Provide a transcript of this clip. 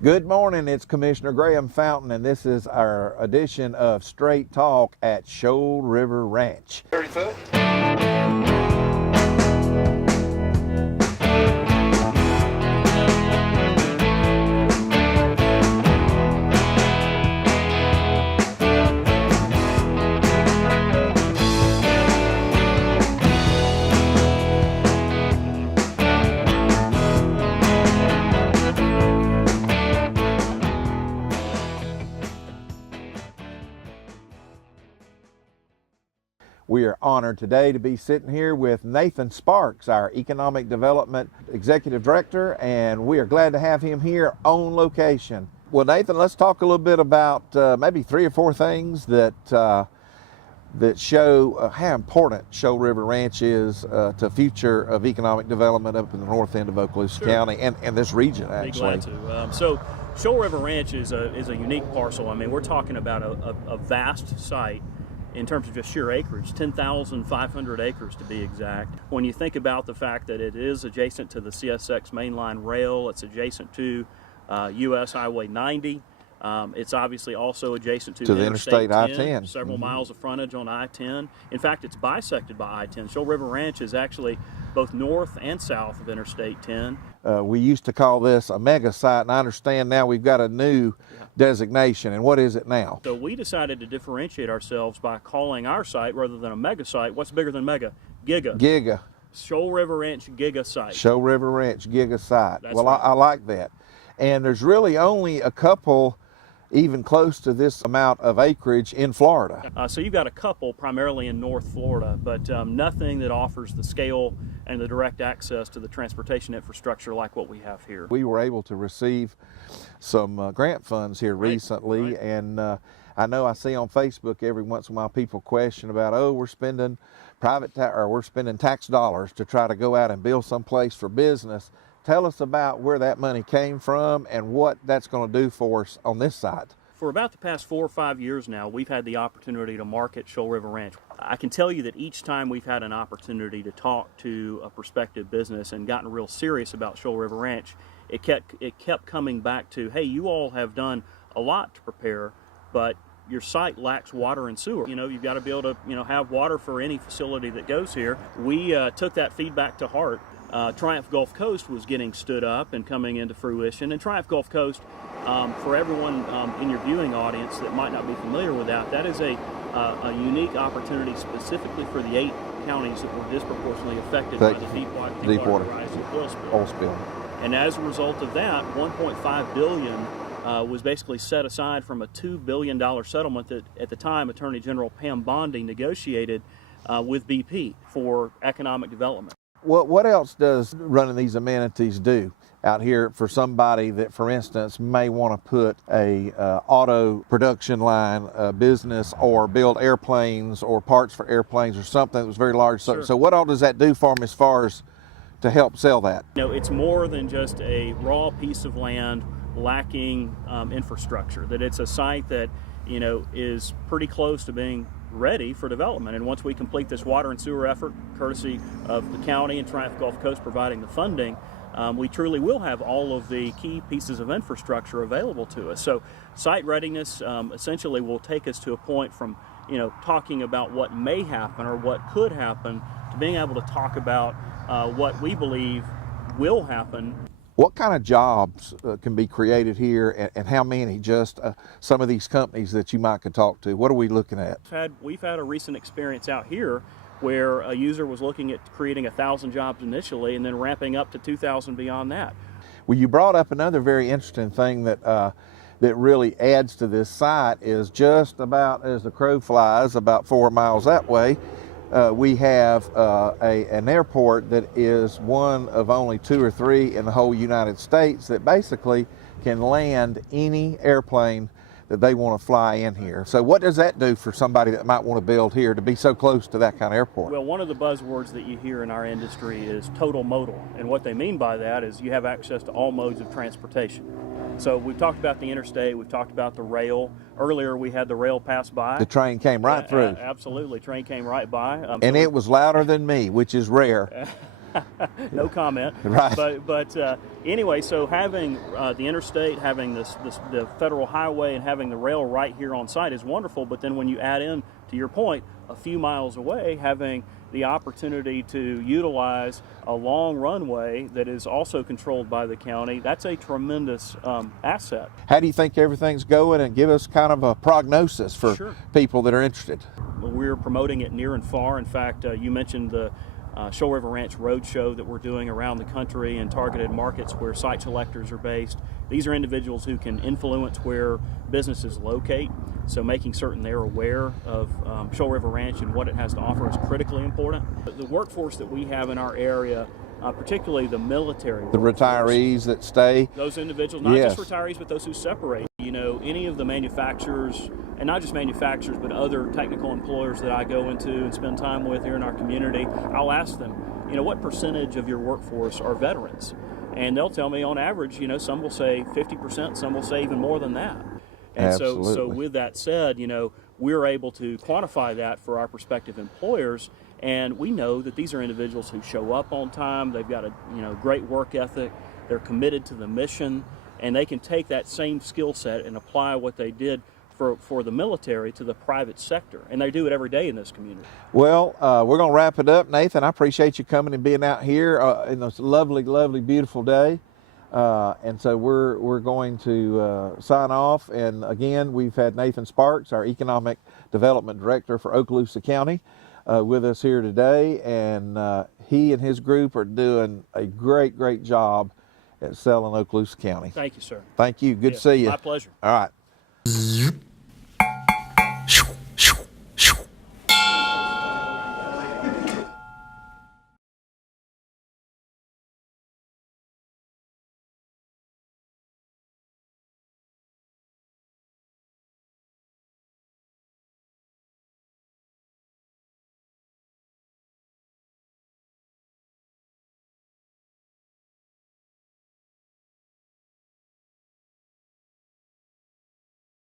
Good morning, it's Commissioner Graham Fountain, and this is our edition of Straight Talk at Shoal River Ranch. 30 foot. We are honored today to be sitting here with Nathan Sparks, our Economic Development Executive Director, and we are glad to have him here on location. Well, Nathan, let's talk a little bit about maybe 3 or 4 things that show how important Shoal River Ranch is to the future of economic development up in the north end of Okaloosa County and this region, actually. Be glad to. So Shoal River Ranch is a unique parcel. I mean, we're talking about a vast site in terms of just sheer acreage, 10,500 acres to be exact. When you think about the fact that it is adjacent to the CSX mainline rail, it's adjacent to US Highway 90, it's obviously also adjacent to the Interstate I-10. Several miles of frontage on I-10. In fact, it's bisected by I-10. Shoal River Ranch is actually both north and south of Interstate 10. We used to call this a mega site, and I understand now we've got a new designation. And what is it now? So we decided to differentiate ourselves by calling our site, rather than a mega site, what's bigger than mega? Giga. Giga. Shoal River Ranch Giga Site. Shoal River Ranch Giga Site. That's well, right. I like that. And there's really only a couple even close to this amount of acreage in Florida. So you've got a couple primarily in North Florida, but nothing that offers the scale and the direct access to the transportation infrastructure like what we have here. We were able to receive some grant funds here recently, and I know I see on Facebook every once in a while people question about, oh, we're spending we're spending tax dollars to try to go out and build some place for business. Tell us about where that money came from and what that's going to do for us on this site. For about the past 4 or 5 years now, we've had the opportunity to market Shoal River Ranch. I can tell you that each time we've had an opportunity to talk to a prospective business and gotten real serious about Shoal River Ranch, it kept coming back to, hey, you all have done a lot to prepare, but your site lacks water and sewer. You know, you've got to be able to, have water for any facility that goes here. We took that feedback to heart. Triumph Gulf Coast was getting stood up and coming into fruition, and Triumph Gulf Coast, for everyone in your viewing audience that might not be familiar with that is a unique opportunity specifically for the 8 counties that were disproportionately affected by the Deepwater Horizon oil spill. And as a result of that, $1.5 billion was basically set aside from a $2 billion settlement that at the time Attorney General Pam Bondi negotiated with BP for economic development. What else does running these amenities do out here for somebody that, for instance, may want to put a auto production line business or build airplanes or parts for airplanes or something that was very large? Sure. So what all does that do for them as far as to help sell that? It's more than just a raw piece of land lacking infrastructure, that it's a site that, is pretty close to being ready for development. And once we complete this water and sewer effort, courtesy of the county and Triumph Gulf Coast providing the funding, we truly will have all of the key pieces of infrastructure available to us. So site readiness essentially will take us to a point from, talking about what may happen or what could happen to being able to talk about what we believe will happen. What kind of jobs can be created here, and how many? Just some of these companies that you might could talk to. What are we looking at? We've had a recent experience out here where a user was looking at creating 1,000 jobs initially and then ramping up to 2,000 beyond that. Well, you brought up another very interesting thing that that really adds to this site is just about as the crow flies, about 4 miles that way. We have an airport that is one of only 2 or 3 in the whole United States that basically can land any airplane that they want to fly in here. So what does that do for somebody that might want to build here to be so close to that kind of airport? Well, one of the buzzwords that you hear in our industry is total modal. And what they mean by that is you have access to all modes of transportation. So we've talked about the interstate, we've talked about the rail. Earlier we had the rail pass by. The train came right through. Absolutely, train came right by. And it was louder than me, which is rare. No comment. Right. But anyway, so having the interstate, having the federal highway, and having the rail right here on site is wonderful. But then when you add in, to your point, a few miles away, having the opportunity to utilize a long runway that is also controlled by the county, that's a tremendous asset. How do you think everything's going, and give us kind of a prognosis for Sure. people that are interested? We're promoting it near and far. In fact, you mentioned the Shoal River Ranch Roadshow that we're doing around the country in targeted markets where site selectors are based. These are individuals who can influence where businesses locate, so making certain they're aware of Shoal River Ranch and what it has to offer is critically important. The workforce that we have in our area, particularly the military, The retirees that stay. those individuals, not Yes. just retirees, but those who separate. You know, any of the manufacturers, and not just manufacturers, but other technical employers that I go into and spend time with here in our community, I'll ask them, you know, what percentage of your workforce are veterans? And they'll tell me on average, you know, some will say 50%, some will say even more than that. And so Absolutely. with that said, you know, we're able to quantify that for our prospective employers, and we know that these are individuals who show up on time, they've got a, you know, great work ethic, they're committed to the mission, and they can take that same skill set and apply what they did for the military to the private sector, and they do it every day in this community. Well, we're going to wrap it up, Nathan. I appreciate you coming and being out here in this lovely, lovely, beautiful day. And so we're going to sign off. And again, we've had Nathan Sparks, our Economic Development Director for Okaloosa County, with us here today. And he and his group are doing a great, great job at selling Okaloosa County. Thank you, sir. Thank you. Good Yeah, to see you. my pleasure. All right.